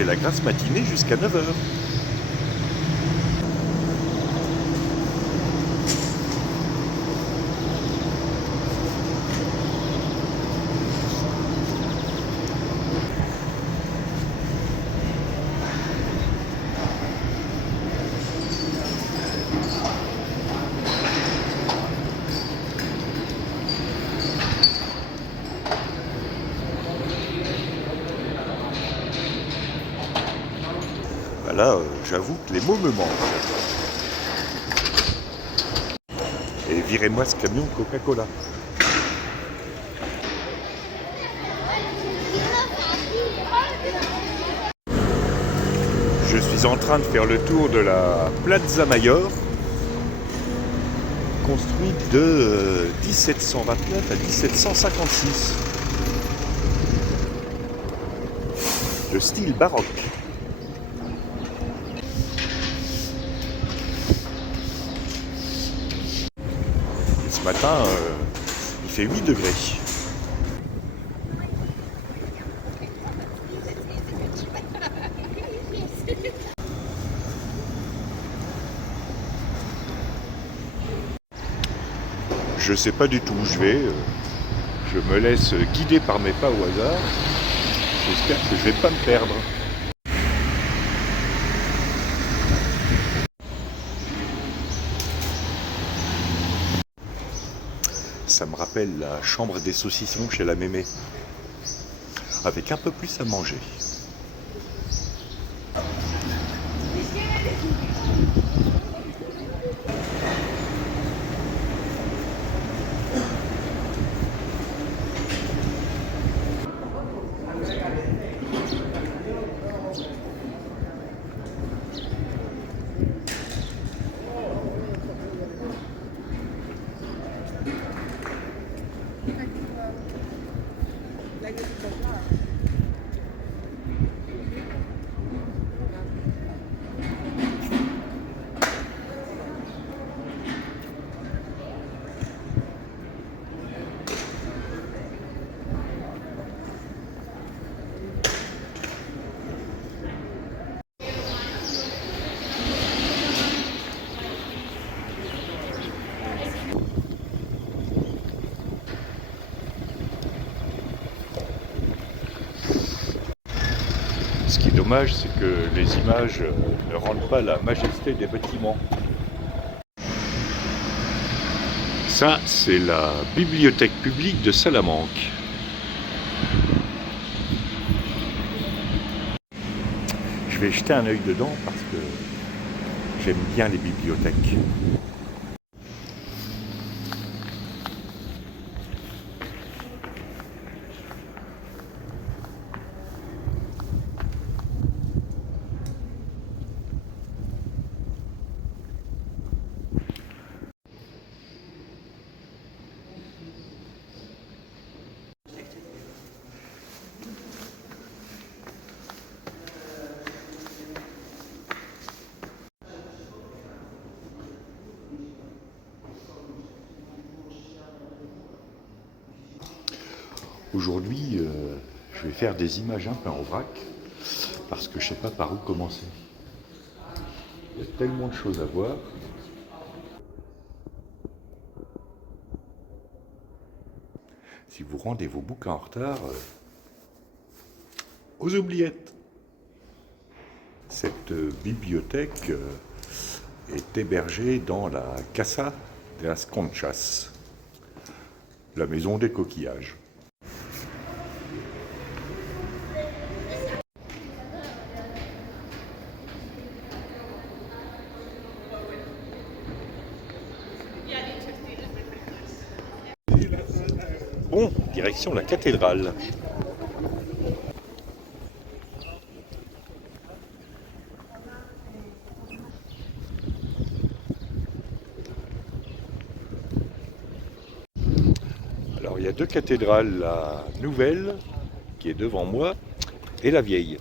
fait la grasse matinée jusqu'à 9 heures. Là, j'avoue que les mots me manquent. Et virez-moi ce camion de Coca-Cola. Je suis en train de faire le tour de la Plaza Mayor, construite de 1729 à 1756, de style baroque. Et ce matin, il fait 8 degrés. Je sais pas du tout où je vais. Je me laisse guider par mes pas au hasard. J'espère que je vais pas me perdre. Ça me rappelle la chambre des saucissons chez la Mémé, avec un peu plus à manger. Ce qui est dommage, c'est que les images ne rendent pas la majesté des bâtiments. Ça, c'est la bibliothèque publique de Salamanque. Je vais jeter un œil dedans parce que j'aime bien les bibliothèques. Aujourd'hui, je vais faire des images un peu en vrac parce que je ne sais pas par où commencer. Il y a tellement de choses à voir. Si vous rendez vos bouquins en retard, aux oubliettes. Cette bibliothèque est hébergée dans la Casa de las Conchas, la maison des coquillages. Bon, direction la cathédrale. Alors il y a deux cathédrales, la nouvelle qui est devant moi et la vieille.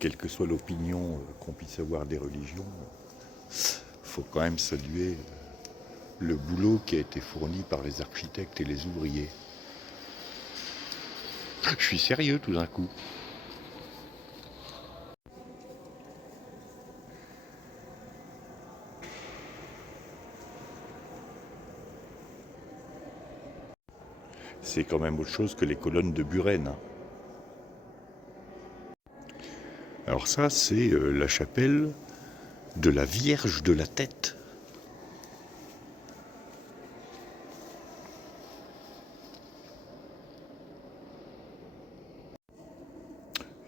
quelle que soit l'opinion qu'on puisse avoir des religions, faut quand même saluer le boulot qui a été fourni par les architectes et les ouvriers. Je suis sérieux tout d'un coup. C'est quand même autre chose que les colonnes de Buren, hein. Alors ça, c'est la chapelle de la Vierge de la Tête.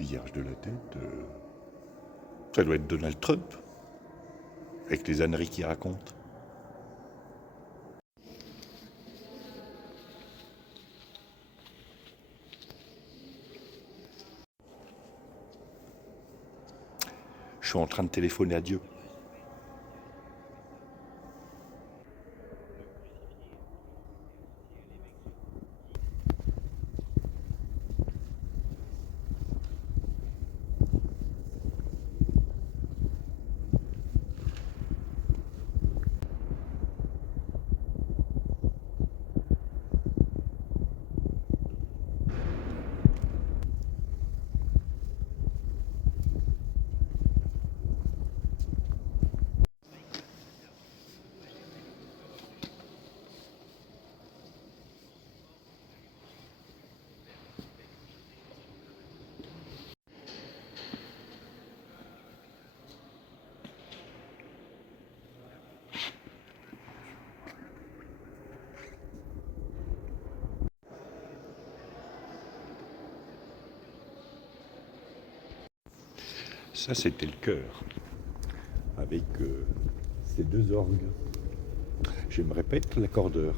Vierge de la Tête, ça doit être Donald Trump, avec les âneries qu'il raconte. Je suis en train de téléphoner à Dieu. Ça, c'était le chœur, avec ces deux orgues. Je me répète, l'accordeur.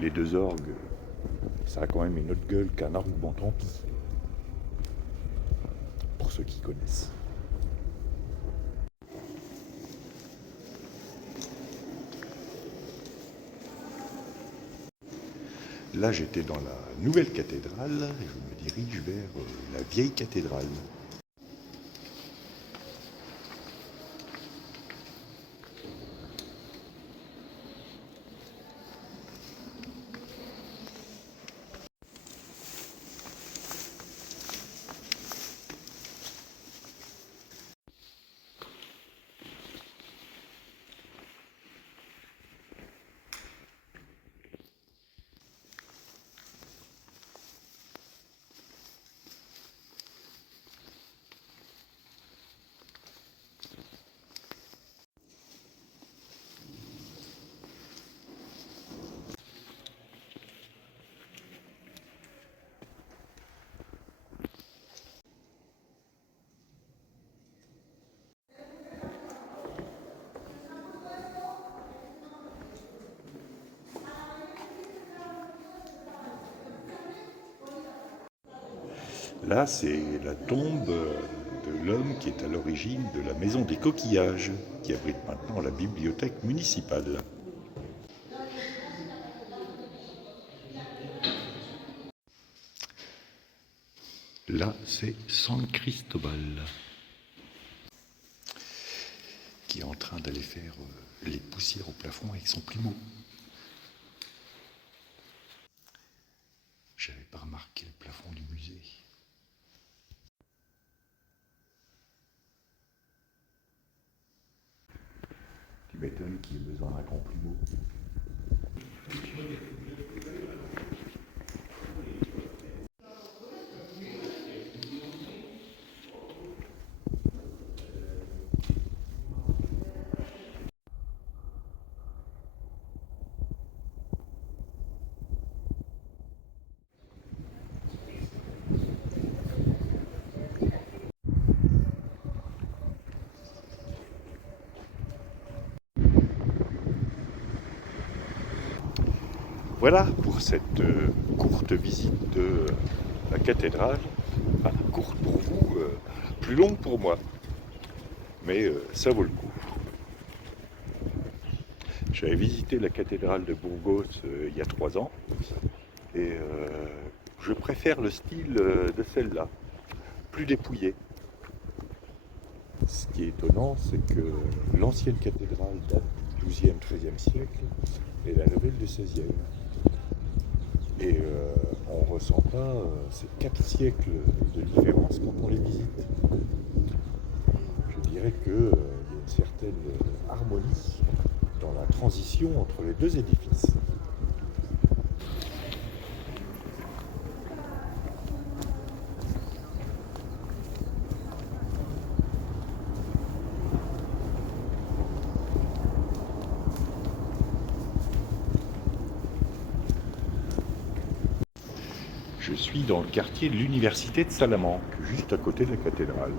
Les deux orgues, ça a quand même une autre gueule qu'un orgue Bontempi, pour ceux qui connaissent. Là, j'étais dans la nouvelle cathédrale et je me dirige vers la vieille cathédrale. Là, c'est la tombe de l'homme qui est à l'origine de la maison des coquillages, qui abrite maintenant la bibliothèque municipale. Là, c'est San Cristobal, qui est en train d'aller faire les poussières au plafond avec son plumeau. J'avais pas remarqué le plafond du musée. Tu m'étonnes qu'il ait besoin d'un grand plumeau. Voilà pour cette courte visite de la cathédrale. Enfin, courte pour vous, plus longue pour moi. Mais ça vaut le coup. J'avais visité la cathédrale de Burgos il y a 3 ans. Et Je préfère le style de celle-là, plus dépouillé. Ce qui est étonnant, c'est que l'ancienne cathédrale date du XIIe, XIIIe siècle et la nouvelle du XVIe. Et on ne ressent pas ces 4 siècles de différence quand on les visite. Je dirais qu'il y a une certaine harmonie dans la transition entre les deux édifices. Je suis dans le quartier de l'université de Salamanque, juste à côté de la cathédrale.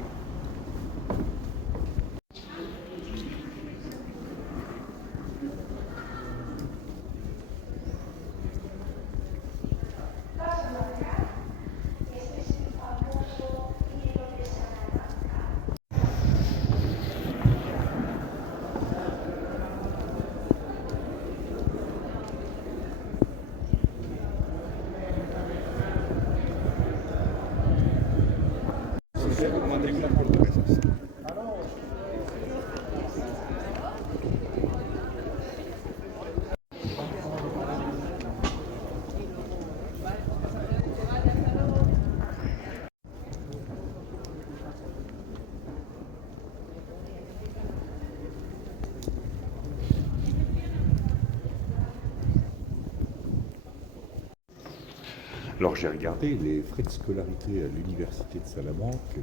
Alors j'ai regardé les frais de scolarité à l'université de Salamanque.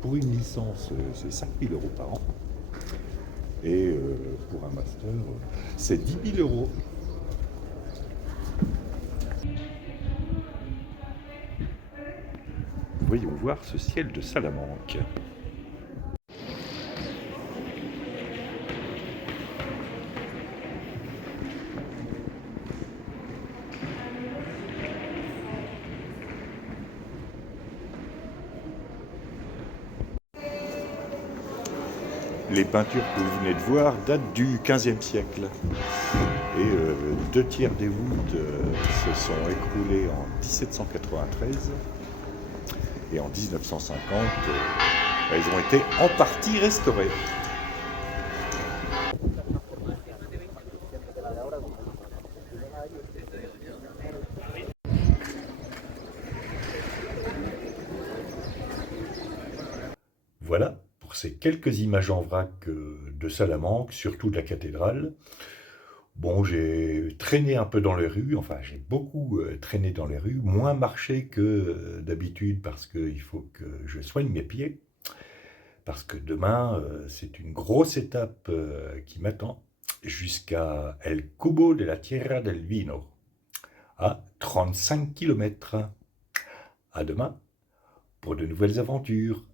Pour une licence, c'est 5 000 euros par an. Et pour un master, c'est 10 000 euros. Voyons voir ce ciel de Salamanque. Les peintures que vous venez de voir datent du XVe siècle. Et 2 tiers des voûtes se sont écroulées en 1793. Et en 1950, elles ont été en partie restaurées. Voilà pour ces quelques images en vrac de Salamanque, surtout de la cathédrale. Bon, j'ai traîné un peu dans les rues, enfin j'ai beaucoup traîné dans les rues, moins marché que d'habitude parce qu'il faut que je soigne mes pieds. Parce que demain, c'est une grosse étape qui m'attend jusqu'à El Cubo de la Tierra del Vino, à 35 km. À demain pour de nouvelles aventures.